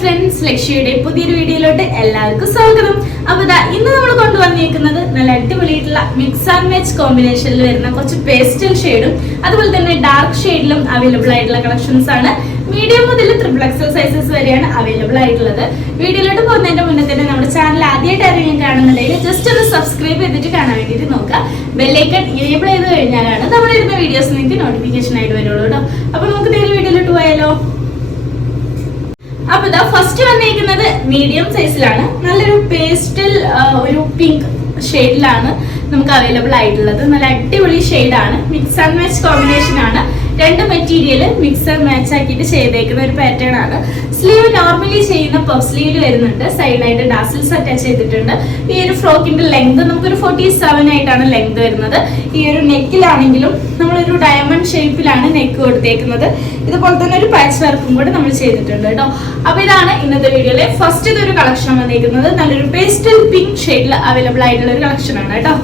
Friends, ലക്ഷ്യയുടെ പുതിയൊരു വീഡിയോയിലോട്ട് എല്ലാവർക്കും സ്വാഗതം. അപ്പോൾ ഇന്ന് നമ്മൾ കൊണ്ടുവന്നിരിക്കുന്നത് നല്ല അടിപൊളിയായിട്ടുള്ള മിക്സ് ആൻഡ് മാച്ച് കോമ്പിനേഷനിൽ വരുന്ന കുറച്ച് പേസ്റ്റൽ ഷെയ്ഡും അതുപോലെ തന്നെ ഡാർക്ക് ഷെയ്ഡിലും അവൈലബിൾ ആയിട്ടുള്ള കളക്ഷൻസ് ആണ്. മീഡിയം മുതൽ XXL സൈസസ് വരെയാണ് അവൈലബിൾ ആയിട്ടുള്ളത്. വീഡിയോയിലോട്ട് പോകുന്നതിന്റെ മുന്നേ തന്നെ നമ്മുടെ ചാനൽ ആദ്യമായിട്ട് ആരെങ്കിലും കാണുന്നുണ്ടെങ്കിൽ ജസ്റ്റ് ഒന്ന് സബ്സ്ക്രൈബ് ചെയ്തിട്ട് കാണാൻ വേണ്ടിയിട്ട് നോക്കുക. ബെല്ലൈക്കൺ എനേബിൾ ചെയ്ത് കഴിഞ്ഞാലാണ് നമ്മളിരുന്ന വീഡിയോസ് നിങ്ങൾക്ക് നോട്ടിഫിക്കേഷൻ ആയിട്ട് വരുള്ളൂ കേട്ടോ. അപ്പോൾ നമുക്ക് നേരെ വീഡിയോയിലോട്ട് പോയാലോ. അപ്പൊ ഫസ്റ്റ് വന്നിരിക്കുന്നത് മീഡിയം സൈസിലാണ്. നല്ലൊരു പേസ്റ്റൽ ഒരു പിങ്ക് ഷെയ്ഡിലാണ് നമുക്ക് അവൈലബിൾ ആയിട്ടുള്ളത്. നല്ല അടിപൊളി ഷെയ്ഡാണ്. മിക്സ് ആൻഡ് മാച്ച് കോമ്പിനേഷൻ ആണ്. രണ്ട് മെറ്റീരിയൽ മിക്സ് ആൻഡ് മാച്ച് ആക്കിയിട്ട് ചെയ്തേക്കുന്ന ഒരു പാറ്റേൺ ആണ്. സ്ലീവ് നോർമലി ചെയ്യുന്ന പഫ് സ്ലീവ് വരുന്നുണ്ട്. സൈഡിലായിട്ട് ഡാസിൽസ് അറ്റാച്ച് ചെയ്തിട്ടുണ്ട്. ഈ ഒരു ഫ്രോക്കിന്റെ ലെങ്ത് നമുക്കൊരു 47 ആയിട്ടാണ് ലെങ്ത് വരുന്നത്. ഈ ഒരു നെക്കിലാണെങ്കിലും നമ്മളൊരു ഡയമണ്ട് ഷേപ്പിലാണ് നെക്ക് കൊടുത്തേക്കുന്നത്. ഇതുപോലെ തന്നെ ഒരു പാച്ച് വർക്കും കൂടെ നമ്മൾ ചെയ്തിട്ടുണ്ട് കേട്ടോ. അപ്പൊ ഇതാണ് ഇന്നത്തെ വീഡിയോയിലെ ഫസ്റ്റ് ഇതൊരു കളക്ഷൻ വന്നിരിക്കുന്നത്. നല്ലൊരു പേസ്റ്റൽ പിങ്ക് ഷെയ്ഡിൽ അവൈലബിൾ ആയിട്ടുള്ള ഒരു കളക്ഷൻ ആണ് കേട്ടോ.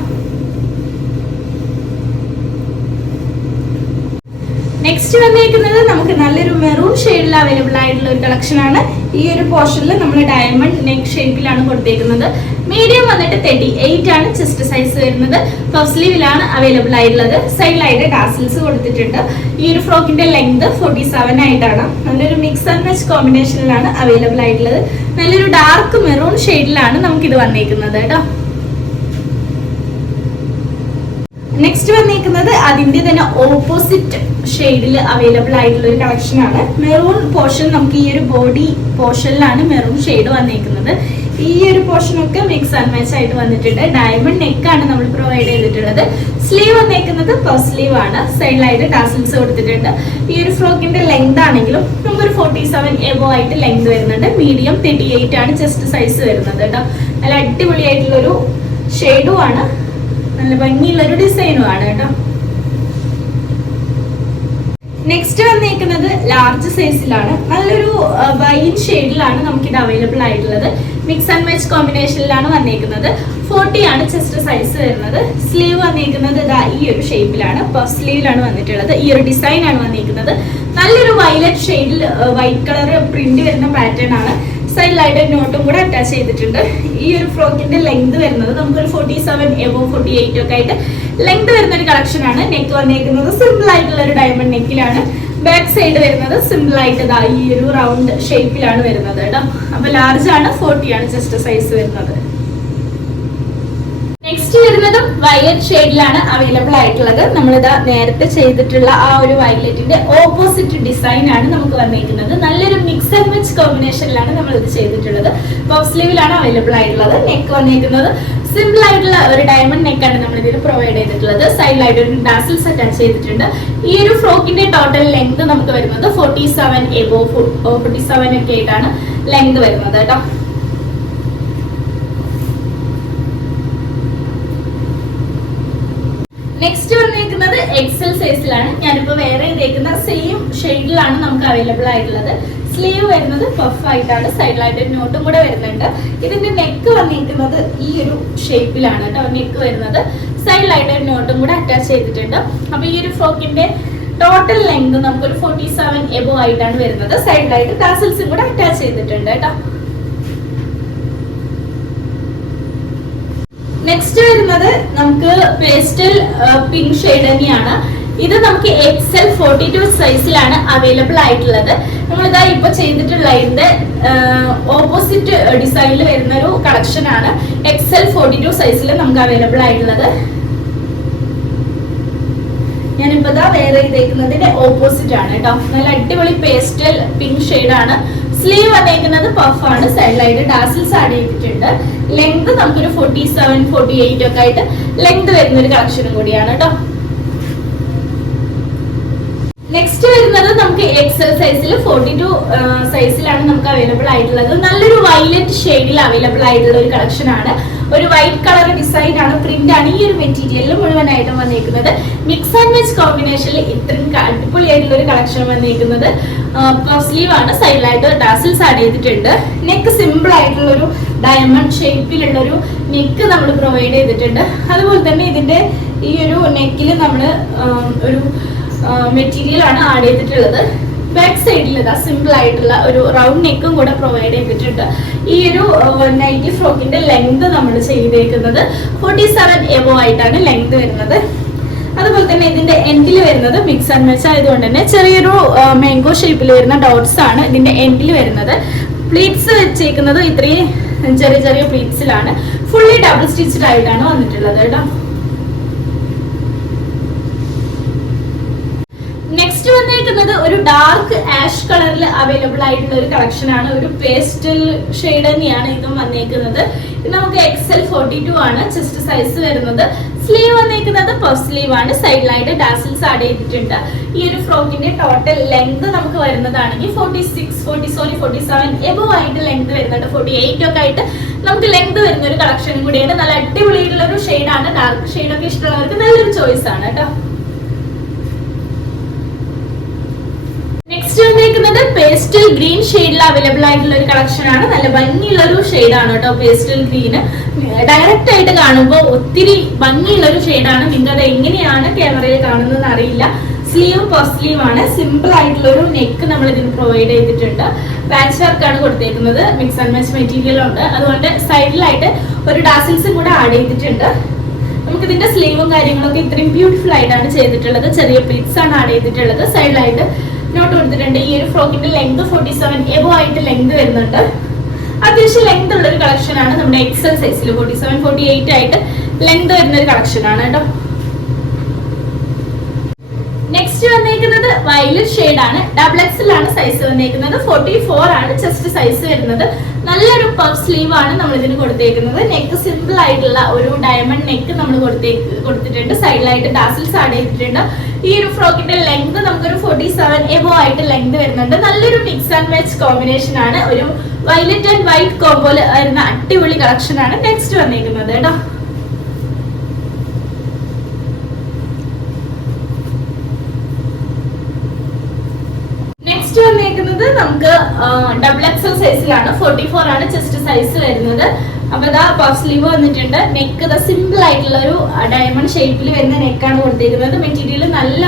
നെക്സ്റ്റ് വന്നിരിക്കുന്നത് നമുക്ക് നല്ലൊരു മെറൂൺ ഷെയ്ഡിൽ അവൈലബിൾ ആയിട്ടുള്ള ഒരു കളക്ഷൻ ആണ്. ഈ ഒരു പോർഷനിൽ നമ്മൾ ഡയമണ്ട് നെക്ക് ഷേപ്പിലാണ് കൊടുത്തേക്കുന്നത്. മീഡിയം വന്നിട്ട് 38 ആണ് ചെസ്റ്റ് സൈസ് വരുന്നത്. പഫ് സ്ലീവിലാണ് അവൈലബിൾ ആയിട്ടുള്ളത്. സൈഡിലായിട്ട് ടാസിൽസ് കൊടുത്തിട്ടുണ്ട്. ഈ ഒരു ഫ്രോക്കിന്റെ ലെങ്ത് 47 ആയിട്ടാണ്. നല്ലൊരു മിക്സ് ആൻഡ് മാച്ച് കോമ്പിനേഷനിലാണ് അവൈലബിൾ ആയിട്ടുള്ളത്. നല്ലൊരു ഡാർക്ക് മെറൂൺ ഷെയ്ഡിലാണ് നമുക്കിത് വന്നിരിക്കുന്നത് കേട്ടോ. നെക്സ്റ്റ് വന്നിരിക്കുന്നത് അതിന്റെ തന്നെ ഓപ്പോസിറ്റ് ഷെയ്ഡിൽ അവൈലബിൾ ആയിട്ടുള്ള ഒരു കളക്ഷൻ ആണ്. മെറൂൺ പോർഷൻ നമുക്ക് ഈ ഒരു ബോഡി പോർഷനിലാണ് മെറൂൺ ഷെയ്ഡ് വന്നിരിക്കുന്നത്. ഈ ഒരു പോർഷൻ ഒക്കെ മിക്സ് ആൻഡ് മാച്ച് ആയിട്ട് വന്നിട്ടുണ്ട്. ഡയമണ്ട് നെക്കാണ് നമ്മൾ പ്രൊവൈഡ് ചെയ്തിട്ടുള്ളത്. സ്ലീവ് വന്നിരിക്കുന്നത് പഫ് സ്ലീവ് ആണ്. സൈഡിലായിട്ട് ടാസിൽസ് കൊടുത്തിട്ടുണ്ട്. ഈ ഒരു ഫ്രോക്കിന്റെ ലെങ്ത് ആണെങ്കിലും നമുക്കൊരു 47 എബോ ആയിട്ട് ലെങ്ത് വരുന്നുണ്ട്. മീഡിയം 38 ആണ് ചെസ്റ്റ് സൈസ് വരുന്നത് കേട്ടോ. നല്ല അടിപൊളിയായിട്ടുള്ള ഒരു ഷെയ്ഡും ആണ്. നല്ല ഭംഗിയുള്ള ഒരു ഡിസൈനും ആണ് കേട്ടോ. നെക്സ്റ്റ് വന്നിരിക്കുന്നത് ലാർജ് സൈസിലാണ്. നല്ലൊരു വൈൻ ഷെയ്ഡിലാണ് നമുക്കിത് അവൈലബിൾ ആയിട്ടുള്ളത്. മിക്സ് ആൻഡ് മാച്ച് കോമ്പിനേഷനിലാണ് വന്നിരിക്കുന്നത്. 40 ആണ് ചെസ്റ്റ് സൈസ് വരുന്നത്. സ്ലീവ് വന്നിരിക്കുന്നത് ഇതാ ഈ ഒരു ഷേപ്പിലാണ്. പഫ് സ്ലീവിലാണ് വന്നിട്ടുള്ളത്. ഈ ഒരു ഡിസൈൻ ആണ് വന്നിരിക്കുന്നത്. നല്ലൊരു വയലറ്റ് ഷെയ്ഡിൽ വൈറ്റ് കളർ പ്രിന്റ് വരുന്ന പാറ്റേൺ ആണ്. സൈഡിലായിട്ട് നോട്ടും കൂടെ അറ്റാച്ച് ചെയ്തിട്ടുണ്ട്. ഈ ഒരു ഫ്രോക്കിന്റെ ലെങ്ത് വരുന്നത് നമുക്കൊരു 47 എബോ 48 ഒക്കെ ആയിട്ട് ലെങ്ത് വരുന്ന ഒരു കളക്ഷൻ ആണ്. നെക്ക് വന്നിരിക്കുന്നത് സിമ്പിൾ ആയിട്ടുള്ള ഒരു ഡയമണ്ട് നെക്കിലാണ്. ബാക്ക് സൈഡ് വരുന്നത് സിമ്പിൾ ആയിട്ട് ഇതാ ഈ ഒരു റൗണ്ട് ഷേപ്പിലാണ് വരുന്നത് കേട്ടോ. അപ്പൊ ലാർജ് ആണ്. 40 ആണ് ചെസ്റ്റ് സൈസ് വരുന്നത്. നെക്സ്റ്റ് വരുന്നത് വയലറ്റ് ഷെയ്ഡിലാണ് അവൈലബിൾ ആയിട്ടുള്ളത്. നമ്മളിതാ നേരത്തെ ചെയ്തിട്ടുള്ള ആ ഒരു വയലറ്റിന്റെ ഓപ്പോസിറ്റ് ഡിസൈൻ ആണ് നമുക്ക് വന്നിരിക്കുന്നത്. നല്ലൊരു മിക്സ് ആൻഡ് മാച്ച് കോമ്പിനേഷനിലാണ് നമ്മൾ ഇത് ചെയ്തിട്ടുള്ളത്. പഫ് സ്ലീവിലാണ് അവൈലബിൾ ആയിട്ടുള്ളത്. നെക്ക് വന്നിരിക്കുന്നത് സിമ്പിൾ ആയിട്ടുള്ള ഒരു ഡയമണ്ട് നെക്കാണ് നമ്മൾ ഇതിൽ പ്രൊവൈഡ് ചെയ്തിട്ടുള്ളത്. സൈഡിലായിട്ട് ഒരു ഡാസിൽസ് അറ്റാച്ച് ചെയ്തിട്ടുണ്ട്. ഈ ഒരു ഫ്രോക്കിന്റെ ടോട്ടൽ ലെങ്ത് നമുക്ക് വരുന്നത് 47 എബോ 47 ഒക്കെ ആയിട്ടാണ് ലെങ്ത് വരുന്നത് കേട്ടോ. നെക്സ്റ്റ് വന്നിരിക്കുന്നത് XL സൈസിലാണ്. ഞാനിപ്പോ വേറെ ഇതേക്കുന്ന സെയിം ഷെയ്ഡിലാണ് നമുക്ക് അവൈലബിൾ ആയിട്ടുള്ളത്. സ്ലീവ് വരുന്നത് പഫ് ആയിട്ടാണ്. സൈഡിലായിട്ട് ഒരു നോട്ടും കൂടെ വരുന്നുണ്ട്. ഇതിന്റെ നെക്ക് വന്നിരിക്കുന്നത് ഈ ഒരു ഷേപ്പിലാണ് കേട്ടോ. നെക്ക് വരുന്നത് സൈഡിലായിട്ട് ഒരു നോട്ടും കൂടെ അറ്റാച്ച് ചെയ്തിട്ടുണ്ട്. അപ്പൊ ഈ ഒരു ഫ്രോക്കിന്റെ ടോട്ടൽ ലെങ്ത് നമുക്കൊരു 47 എബോ ആയിട്ടാണ് വരുന്നത്. സൈഡിലായിട്ട് ടാസൽസും കൂടെ അറ്റാച്ച് ചെയ്തിട്ടുണ്ട് കേട്ടോ. നെക്സ്റ്റ് വരുന്നത് നമുക്ക് പേസ്റ്റൽ പിങ്ക് ഷെയ്ഡ് തന്നെയാണ്. ഇത് നമുക്ക് XL 42 സൈസിലാണ് അവൈലബിൾ ആയിട്ടുള്ളത്. നമ്മളിതാ ഇപ്പൊ ചെയ്തിട്ടുള്ള ഇതിന്റെ ഓപ്പോസിറ്റ് ഡിസൈനിൽ വരുന്ന ഒരു കളക്ഷൻ ആണ്. XL 42 സൈസിൽ നമുക്ക് അവൈലബിൾ ആയിട്ടുള്ളത്. ഞാനിപ്പോ ഇതാ വേറെ ഇതേക്കുന്നതിന്റെ ഓപ്പോസിറ്റ് ആണ് കേട്ടോ. നല്ല അടിപൊളി പേസ്റ്റൽ പിങ്ക് ഷെയ്ഡാണ്. സ്ലീവ് വന്നേക്കുന്നത് പഫ് ആണ്. സൈഡിലായിട്ട് ടാസിൽസ് ആഡ് ചെയ്തിട്ടുണ്ട്. ലെങ്ത് നമുക്കൊരു 47 48 ഒക്കെ ആയിട്ട് ലെങ്ത് വരുന്ന ഒരു കളക്ഷനും കൂടിയാണ് കേട്ടോ. നെക്സ്റ്റ് വരുന്നത് നമുക്ക് XL സൈസിൽ 42 സൈസിലാണ് നമുക്ക് അവൈലബിൾ ആയിട്ടുള്ളത്. നല്ലൊരു വയലറ്റ് ഷെയ്ഡിൽ അവൈലബിൾ ആയിട്ടുള്ള ഒരു കളക്ഷൻ ആണ്. ഒരു വൈറ്റ് കളർ ഡിസൈൻ ആണ്, പ്രിന്റ് ആണ് ഈ ഒരു മെറ്റീരിയലിൽ മുഴുവനായിട്ടും വന്നിരിക്കുന്നത്. മിക്സ് ആൻഡ് മാച്ച് കോമ്പിനേഷനിൽ ഇത്രയും അടിപൊളിയായിട്ടുള്ള ഒരു കളക്ഷൻ വന്നിരിക്കുന്നത്. സ്ലീവ് ആണ്. സൈഡിലായിട്ട് ടാസിൽസ് ആഡ് ചെയ്തിട്ടുണ്ട്. നെക്ക് സിമ്പിൾ ആയിട്ടുള്ള ഒരു ഡയമണ്ട് ഷേപ്പിലുള്ള ഒരു നെക്ക് നമ്മൾ പ്രൊവൈഡ് ചെയ്തിട്ടുണ്ട്. അതുപോലെ തന്നെ ഇതിന്റെ ഈ ഒരു നെക്കിൽ നമ്മൾ ഒരു മെറ്റീരിയൽ ആണ് ആഡ് ചെയ്തിട്ടുള്ളത്. ബാക്ക് സൈഡിൽ ഇതാ സിമ്പിൾ ആയിട്ടുള്ള ഒരു റൗണ്ട് നെക്കും കൂടെ പ്രൊവൈഡ് ചെയ്തിട്ടുണ്ട്. ഈ ഒരു നൈറ്റി ഫ്രോക്കിന്റെ ലെങ്ത് നമ്മൾ ചെയ്തേക്കുന്നത് 47 എബോ ആയിട്ടാണ് ലെങ്ത് വരുന്നത്. അതുപോലെ തന്നെ ഇതിന്റെ എൻഡിൽ വരുന്നത് മിക്സ് ആൻഡ് മാച്ച് ആയതുകൊണ്ട് തന്നെ ചെറിയൊരു മാംഗോ ഷേപ്പിൽ വരുന്ന ഡോട്ട്സ് ആണ് ഇതിന്റെ എൻഡിൽ വരുന്നത്. പ്ലീറ്റ്സ് വെച്ചേക്കുന്നത് ഇത്രയും ചെറിയ ചെറിയ പ്ലീറ്റ്സിലാണ്. ഫുള്ളി ഡബിൾ സ്റ്റിച്ച്ഡ് ആയിട്ടാണ് വന്നിട്ടുള്ളത് കേട്ടോ. നെക്സ്റ്റ് വന്നേക്കുന്നത് ഒരു ഡാർക്ക് ആഷ് കളറിൽ അവൈലബിൾ ആയിട്ടുള്ള ഒരു കളക്ഷൻ ആണ്. ഒരു പേസ്റ്റൽ ഷെയ്ഡ് തന്നെയാണ് ഇതും വന്നേക്കുന്നത്. ഇത് നമുക്ക് XL 42 ആണ് ചെസ്റ്റ് സൈസ് വരുന്നത്. സ്ലീവ് വന്നേക്കുന്നത് പഫ് സ്ലീവ് ആണ്. സൈഡിലായിട്ട് ടാസിൽസ് ആഡ് ചെയ്തിട്ടുണ്ട്. ഈ ഒരു ഫ്രോക്കിന്റെ ടോട്ടൽ ലെങ്ത് നമുക്ക് വരുന്നതാണെങ്കിൽ 47 എബോ ആയിട്ട് ലെങ്ത് വരുന്നുണ്ട്. 48 ഒക്കെ ആയിട്ട് നമുക്ക് ലെങ്ത് വരുന്ന ഒരു കളക്ഷനും കൂടിയാണ്. നല്ല അടിപൊളിയായിട്ടുള്ള ഒരു ഷെയ്ഡാണ്. ഡാർക്ക് ഷെയ്ഡൊക്കെ ഇഷ്ടമുള്ളവർക്ക് നല്ലൊരു ചോയ്സ് ആണ് കേട്ടോ. നെക്സ്റ്റ് വന്നേക്കുന്നത് പേസ്റ്റൽ ഗ്രീൻ ഷെയ്ഡിൽ അവൈലബിൾ ആയിട്ടുള്ള ഒരു കളക്ഷൻ ആണ്. നല്ല ഭംഗിയുള്ള ഒരു ഷെയ്ഡാണ് കേട്ടോ പേസ്റ്റൽ ഗ്രീന്. ഡയറക്റ്റ് ആയിട്ട് കാണുമ്പോൾ ഒത്തിരി ഭംഗിയുള്ള ഒരു ഷെയ്ഡാണ്. നിങ്ങൾക്ക് അത് എങ്ങനെയാണ് ക്യാമറയിൽ കാണുന്നതെന്ന് അറിയില്ല. സ്ലീവ് പഫ് സ്ലീവ് ആണ്. സിമ്പിൾ ആയിട്ടുള്ള ഒരു നെക്ക് നമ്മൾ ഇതിന് പ്രൊവൈഡ് ചെയ്തിട്ടുണ്ട്. പാച്ച് വർക്ക് ആണ് കൊടുത്തേക്കുന്നത്. മിക്സ് ആൻഡ് മാച്ച് മെറ്റീരിയൽ ഉണ്ട്. അതുകൊണ്ട് സൈഡിലായിട്ട് ഒരു ടാസിൽസും കൂടെ ആഡ് ചെയ്തിട്ടുണ്ട്. നമുക്ക് ഇതിന്റെ സ്ലീവും കാര്യങ്ങളൊക്കെ ഇത്രയും ബ്യൂട്ടിഫുൾ ആയിട്ടാണ് ചെയ്തിട്ടുള്ളത്. ചെറിയ പ്ലീറ്റ്സ് ആണ് ആഡ് ചെയ്തിട്ടുള്ളത്. സൈഡിലായിട്ട് നോട്ട് കൊടുത്തിട്ടുണ്ട്. ഈ ഒരു ഫ്രോക്കിന്റെ ലെങ്ത് 47 എബോ ആയിട്ട് ലെങ്ത് വരുന്നുണ്ട്. അത്യാവശ്യം ലെങ്ത് ഉള്ള ഒരു കളക്ഷൻ ആണ്. നമ്മുടെ XL സൈസിൽ 47 48 ആയിട്ട് ലെങ്ത് വരുന്ന ഒരു കളക്ഷൻ ആണ് കേട്ടോ. നെക്സ്റ്റ് വന്നേക്കുന്നത് വയലറ്റ് ഷെയ്ഡ് ആണ്. ഡബിൾ XL ആണ് സൈസ് വന്നേക്കുന്നത്. 44 ആണ് ചെസ്റ്റ് സൈസ് വരുന്നത്. നല്ലൊരു പഫ് സ്ലീവ് ആണ് നമ്മൾ ഇതിന് കൊടുത്തേക്കുന്നത്. നെക്ക് സിമ്പിൾ ആയിട്ടുള്ള ഒരു ഡയമണ്ട് നെക്ക് നമ്മൾ കൊടുത്തിട്ടുണ്ട്. സൈഡിലായിട്ട് ടാസിൽസ് ആഡ് ചെയ്തിട്ടുണ്ട്. ഈ ഒരു ഫ്രോക്കിന്റെ ലെങ്ത് നമുക്കൊരു 47 എബോ ആയിട്ട് ലെങ്ത് വരുന്നുണ്ട്. നല്ലൊരു മിക്സ് ആൻഡ് മാച്ച് കോമ്പിനേഷൻ ആണ്. ഒരു വയലറ്റ് ആൻഡ് വൈറ്റ് കോംബോയിൽ വരുന്ന അടിപൊളി കളക്ഷൻ ആണ് നെക്സ്റ്റ് വന്നേക്കുന്നത് കേട്ടോ. നെക്സ്റ്റ് വന്നേക്കുന്നത് നമുക്ക് ഡബിൾ XL സൈസിലാണ്. 44 ആണ് ചെസ്റ്റ് സൈസ് വരുന്നത്. അപ്പൊ ഇതാ പഫ് സ്ലീവ് വന്നിട്ടുണ്ട്. നെക്ക് ഇതാ സിമ്പിൾ ആയിട്ടുള്ള ഒരു ഡയമണ്ട് ഷേപ്പിൽ വരുന്ന നെക്കാണ് കൊടുത്തിരിക്കുന്നത്. മെറ്റീരിയൽ നല്ല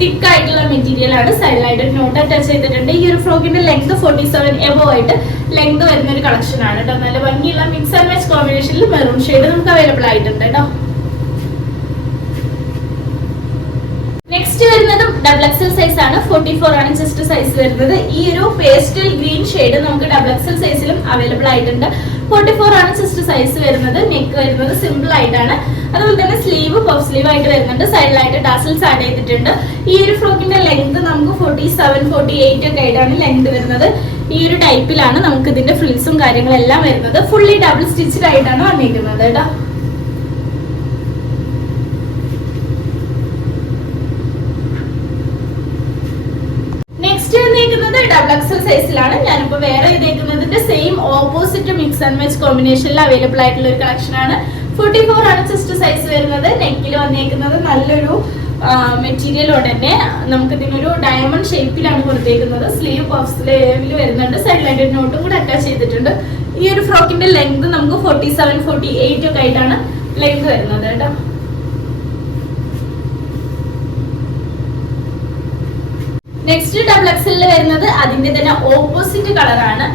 തിക്ക് ആയിട്ടുള്ള മെറ്റീരിയൽ ആണ്. സൈഡിലായിട്ട് ഒരു നോട്ട് അറ്റാച്ച് ചെയ്തിട്ടുണ്ട്. ഈ ഒരു ഫ്രോക്കിന്റെ ലെങ്ത് 47 എബോ ആയിട്ട് ലെങ്ത് വരുന്ന ഒരു കളക്ഷൻ ആണ് കേട്ടോ. നല്ല ഭംഗിയുള്ള മിക്സ് ആൻഡ് മാച്ച് കോമ്പിനേഷനിൽ മെറൂൺ ഷെയ്ഡ് നമുക്ക് അവൈലബിൾ ആയിട്ടുണ്ട് കേട്ടോ. നെക്സ്റ്റ് വരുന്നതും ഡബിൾ XL സൈസ് ആണ്. 44 ആണ് ചെസ്റ്റ് സൈസ് വരുന്നത്. ഈ ഒരു പേസ്റ്റൽ ഗ്രീൻ ഷെയ്ഡ് നമുക്ക് ഡബിൾ XL സൈസിലും അവൈലബിൾ ആയിട്ടുണ്ട്. 44 ആണ് ചെസ്റ്റ് സൈസ് വരുന്നത്. നെക്ക് വരുന്നത് സിമ്പിൾ ആയിട്ടാണ്. അതുപോലെ തന്നെ സ്ലീവ് പഫ് സ്ലീവ് ആയിട്ട് വരുന്നുണ്ട്. സൈഡിലായിട്ട് ടാസിൽസ് ആഡ് ചെയ്തിട്ടുണ്ട്. ഈ ഒരു ഫ്രോക്കിന്റെ ലെങ്ത് നമുക്ക് 47 48 ഒക്കെ ആയിട്ടാണ് ലെങ്ത് വരുന്നത്. ഈ ഒരു ടൈപ്പിലാണ് നമുക്ക് ഇതിന്റെ ഫ്രിൽസും കാര്യങ്ങളെല്ലാം വരുന്നത്. ഫുള്ളി ഡബിൾ സ്റ്റിച്ച്ഡ് ആയിട്ടാണ് വന്നിരിക്കുന്നത് കേട്ടോ. ഡബിൾ XL സൈസിലാണ്. ഞാനിപ്പോ വേറെ ഇതേക്കുന്നതിന്റെ same opposite mix and match കോമ്പിനേഷനിൽ അവൈലബിൾ ആയിട്ടുള്ള ഒരു കളക്ഷൻ ആണ്. 44 ആണ് ചെസ്റ്റ് സൈസ് വരുന്നത്. നെക്കിൽ വന്നേക്കുന്നത് നല്ലൊരു മെറ്റീരിയലോട് തന്നെ നമുക്ക് ഇതിനൊരു ഡയമണ്ട് ഷേപ്പിലാണ് കൊടുത്തേക്കുന്നത്. സ്ലീവ് പഫ് സ്ലീവിൽ വരുന്നുണ്ട്. സൈഡിലായിട്ട് ഒരു നോട്ടും കൂടെ അറ്റാച്ച് ചെയ്തിട്ടുണ്ട്. ഈ ഒരു ഫ്രോക്കിന്റെ ലെങ്ത് നമുക്ക് 47 48 ഒക്കെ ആയിട്ടാണ് ലെങ്ത് വരുന്നത് കേട്ടോ. നെക്സ്റ്റ് ഡബിൾ XL വരുന്നത് അതിന്റെ തന്നെ ഓപ്പോസിറ്റ് കളറാണ്.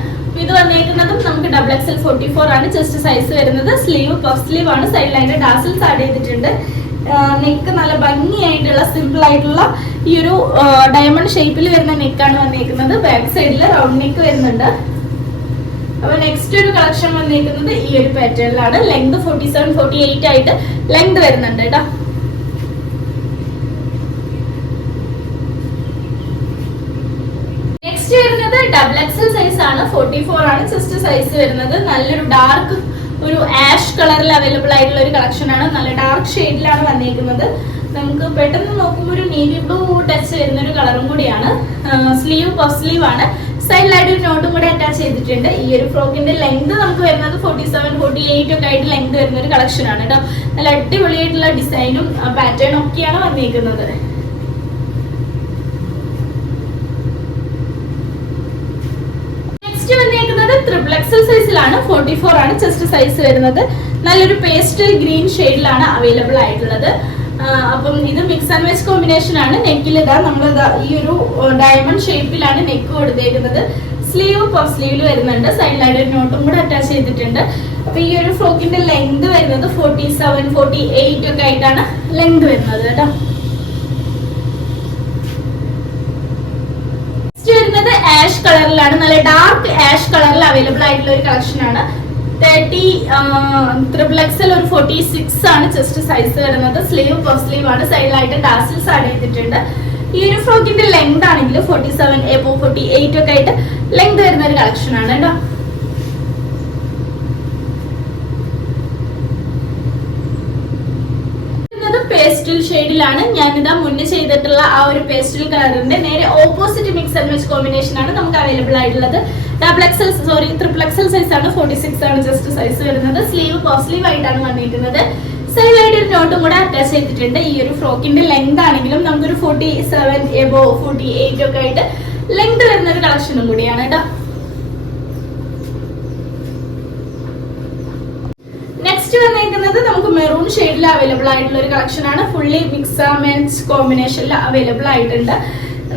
ഇത് വന്നേക്കുന്നതും നമുക്ക് ഡബിൾ XL 44 ആണ് ചെസ്റ്റ് സൈസ് വരുന്നത്. സ്ലീവ് പഫ് സ്ലീവ് ആണ്. സൈഡിലായിട്ട് ടാസിൽസ് ആഡ് ചെയ്തിട്ടുണ്ട്. നെക്ക് നല്ല ഭംഗിയായിട്ടുള്ള സിമ്പിൾ ആയിട്ടുള്ള ഈ ഒരു ഡയമണ്ട് ഷേപ്പിൽ വരുന്ന നെക്കാണ് വന്നേക്കുന്നത്. ബാക്ക് സൈഡിൽ റൗണ്ട് നെക്ക് വരുന്നുണ്ട്. അപ്പൊ നെക്സ്റ്റ് ഒരു കളക്ഷൻ വന്നേക്കുന്നത് ഈ ഒരു പാറ്റേണിലാണ്. ലെങ്ത് 47 48 ആയിട്ട് ലെങ്ത് വരുന്നുണ്ട് കേട്ടോ. വരുന്നത് ഡബിൾ XL സൈസ് ആണ്. 44 ആണ് ചെസ്റ്റ് സൈസ് വരുന്നത്. നല്ലൊരു ഡാർക്ക് ഒരു ആഷ് കളറിൽ അവൈലബിൾ ആയിട്ടുള്ള ഒരു കളക്ഷൻ ആണ്. നല്ല ഡാർക്ക് ഷെയ്ഡിലാണ് വന്നിരിക്കുന്നത്. നമുക്ക് പെട്ടെന്ന് നോക്കുമ്പോൾ ഒരു നേവി ബ്ലൂ ടച്ച് വരുന്ന ഒരു കളറും കൂടിയാണ്. സ്ലീവ് പഫ് സ്ലീവ് ആണ്. സൈഡിലായിട്ട് ഒരു നോട്ടും കൂടെ അറ്റാച്ച് ചെയ്തിട്ടുണ്ട്. ഈ ഒരു ഫ്രോക്കിന്റെ ലെങ്ത് നമുക്ക് വരുന്നത് 47 48 ഒക്കെ ആയിട്ട് ലെങ്ത് വരുന്ന ഒരു കളക്ഷൻ ആണ് കേട്ടോ. നല്ല അടിപൊളിയായിട്ടുള്ള ഡിസൈനും പാറ്റേണും ഒക്കെയാണ് വന്നിരിക്കുന്നത്. ട്രിപ്പിൾ XL സൈസിലാണ്. 44 ആണ് ചെസ്റ്റ് സൈസ് വരുന്നത്. നല്ലൊരു പേസ്റ്റൽ ഗ്രീൻ ഷെയ്ഡിലാണ് അവൈലബിൾ ആയിട്ടുള്ളത്. അപ്പം ഇത് മിക്സ് ആൻഡ് മാച്ച് കോമ്പിനേഷൻ ആണ്. നെക്കിൽ ഇതാ നമ്മൾ ഈ ഒരു ഡയമണ്ട് ഷേപ്പിലാണ് നെക്ക് കൊടുത്തേക്കുന്നത്. സ്ലീവ് പഫ് സ്ലീവിൽ വരുന്നുണ്ട്. സൈഡിലായിട്ട് ഒരു നോട്ടും കൂടെ അറ്റാച്ച് ചെയ്തിട്ടുണ്ട്. അപ്പൊ ഈ ഒരു ഫ്രോക്കിന്റെ ലെങ്ത് വരുന്നത് 47, 48 ഒക്കെ ആയിട്ടാണ് ലെങ്ത് വരുന്നത് കേട്ടോ. വരുന്നത് ആഷ് കളറിലാണ്. നല്ല ഡാർക്ക് ആഷ് കളറിൽ അവൈലബിൾ ആയിട്ടുള്ള ഒരു കളക്ഷൻ ആണ്. 30 XXL ഒരു 46 ആണ് ചെസ്റ്റ് സൈസ് വരുന്നത്. സ്ലീവ് പഫ് സ്ലീവ് ആണ്. സൈഡിലായിട്ട് ടാസിൽസ് ആഡ് ചെയ്തിട്ടുണ്ട്. ഈ ഒരു ഫ്രോക്കിന്റെ ലെങ്ത് ആണെങ്കിൽ 47, 48 ഒക്കെ ആയിട്ട് ലെങ്ത് വരുന്ന ഒരു കളക്ഷൻ ആണ് കേട്ടോ. പേസ്റ്റൽ ഷെയ്ഡിലാണ്. ഞാനിതാ മുന്നേ ചെയ്തിട്ടുള്ള ആ ഒരു പേസ്റ്റൽ കളറിന്റെ നേരെ opposite mix and match combination ആണ് നമുക്ക് അവൈലബിൾ ആയിട്ടുള്ളത്. ട്രിപ്പിൾ എക്സൽ സൈസ് ആണ്. 46 ആണ് ജസ്റ്റ് സൈസ് വരുന്നത്. സ്ലീവ് പഫ് സ്ലീവ് ആയിട്ടാണ് വന്നിരിക്കുന്നത്. സൈഡിലായിട്ട് ഒരു നോട്ടും കൂടെ അറ്റാച്ച് ചെയ്തിട്ടുണ്ട്. ഈ ഒരു ഫ്രോക്കിന്റെ ലെങ്ത് ആണെങ്കിലും നമുക്കൊരു 47, 48 ഒക്കെ ആയിട്ട് ലെങ്ത് വരുന്ന ഒരു കളക്ഷനും കൂടിയാണ് കേട്ടോ. നെക്സ്റ്റ് വന്നിരിക്കുന്നത് നമുക്ക് മെറൂൺ ഷെയ്ഡിൽ അവൈലബിൾ ആയിട്ടുള്ള ഒരു കളക്ഷൻ ആണ്. ഫുള്ളി മിക്സ് ആൻഡ് മാച്ച് കോമ്പിനേഷനിൽ അവൈലബിൾ ആയിട്ടുണ്ട്.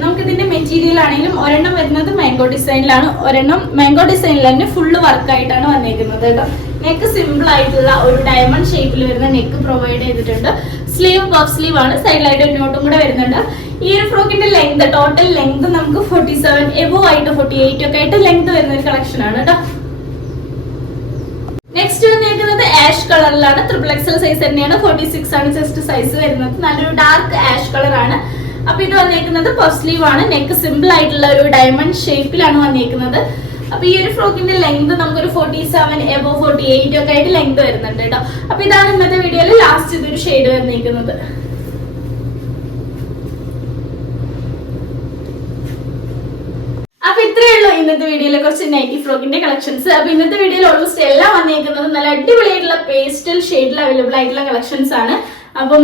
നമുക്ക് ഇതിന്റെ മെറ്റീരിയൽ ആണെങ്കിലും ഒരെണ്ണം വരുന്നത് മാംഗോ ഡിസൈനിലാണ്. ഒരെണ്ണം മാംഗോ ഡിസൈനിൽ തന്നെ ഫുള്ള് വർക്ക് ആയിട്ടാണ് വന്നിരിക്കുന്നത് കേട്ടോ. നെക്ക് സിമ്പിൾ ആയിട്ടുള്ള ഒരു ഡയമണ്ട് ഷേപ്പിൽ വരുന്ന നെക്ക് പ്രൊവൈഡ് ചെയ്തിട്ടുണ്ട്. സ്ലീവ് പഫ് സ്ലീവ് ആണ്. സൈഡിലായിട്ട് ഒരു നോട്ടും കൂടെ വരുന്നുണ്ട്. ഈ ഒരു ഫ്രോക്കിന്റെ ലെങ്ത് ടോട്ടൽ ലെങ്ത് നമുക്ക് 47, ആയിട്ട് 48 ഒക്കെ ആയിട്ട് ലെങ്ത് വരുന്ന ഒരു കളക്ഷൻ ആണ് കേട്ടോ. നെക്സ്റ്റ് വന്നിരിക്കുന്നത് ആഷ് കളറിലാണ്. ട്രിപ്പിൾ എക്സൽ സൈസ് തന്നെയാണ്. 46 ആണ് ജസ്റ്റ് സൈസ് വരുന്നത്. നല്ലൊരു ഡാർക്ക് ആഷ് കളർ ആണ്. അപ്പൊ ഇത് വന്നിരിക്കുന്നത് പഫ് സ്ലീവ് ആണ്. നെക്ക് സിമ്പിൾ ആയിട്ടുള്ള ഒരു ഡയമണ്ട് ഷേപ്പിലാണ് വന്നിരിക്കുന്നത്. അപ്പൊ ഈ ഒരു ഫ്രോക്കിന്റെ ലെങ്ത് നമുക്കൊരു 47, 48 ഒക്കെ ആയിട്ട് ലെങ്ത് വരുന്നുണ്ട് കേട്ടോ. അപ്പൊ ഇതാണ് ഇന്നത്തെ വീഡിയോയിൽ ലാസ്റ്റ് ഇതൊരു ഷെയ്ഡ് വന്നിരിക്കുന്നത്. അപ്പൊ ഇത്രയേ ഉള്ളൂ ഇന്നത്തെ വീഡിയോയിലെ കുറച്ച് നൈറ്റി ഫ്രോക്കിന്റെ കളക്ഷൻസ്. അപ്പൊ ഇന്നത്തെ വീഡിയോയിൽ ഓൾമോസ്റ്റ് എല്ലാം വന്നിരിക്കുന്നത് നല്ല അടിപൊളിയായിട്ടുള്ള പേസ്റ്റൽ ഷെയ്ഡിൽ അവൈലബിൾ ആയിട്ടുള്ള കളക്ഷൻസ് ആണ്. അപ്പം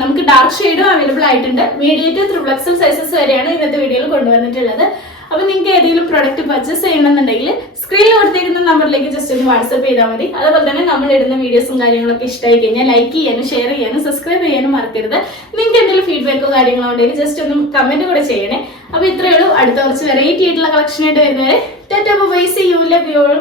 നമുക്ക് ഡാർക്ക് ഷെയ്ഡും അവൈലബിൾ ആയിട്ടുണ്ട്. Medium two triple XL sizes വരെയാണ് ഇന്നത്തെ വീഡിയോയിൽ കൊണ്ടുവന്നിട്ടുള്ളത്. അപ്പൊ നിങ്ങൾക്ക് ഏതെങ്കിലും പ്രൊഡക്റ്റ് പർച്ചേസ് ചെയ്യണമെന്നുണ്ടെങ്കിൽ സ്ക്രീനിൽ കൊടുത്തിരിക്കുന്ന നമ്പറിലേക്ക് ജസ്റ്റ് ഒന്ന് വാട്സ്ആപ്പ് ചെയ്താൽ മതി. അതുപോലെ തന്നെ നമ്മൾ ഇടുന്ന വീഡിയോസും കാര്യങ്ങളൊക്കെ ഇഷ്ടമായി കഴിഞ്ഞാൽ ലൈക്ക് ചെയ്യാനും ഷെയർ ചെയ്യാനും സബ്സ്ക്രൈബ് ചെയ്യാനും മറക്കരുത്. നിങ്ങൾക്ക് എന്തെങ്കിലും ഫീഡ്ബാക്കോ കാര്യങ്ങളോ ഉണ്ടെങ്കിൽ ജസ്റ്റ് ഒന്ന് കമന്റ് കൂടെ ചെയ്യണേ. അപ്പൊ ഇത്രയേ ഉള്ളൂ. അടുത്ത കുറച്ച് വെറൈറ്റി ആയിട്ടുള്ള കളക്ഷൻ ആയിട്ട് വരുന്നവരെ tata bye, see you, love you all.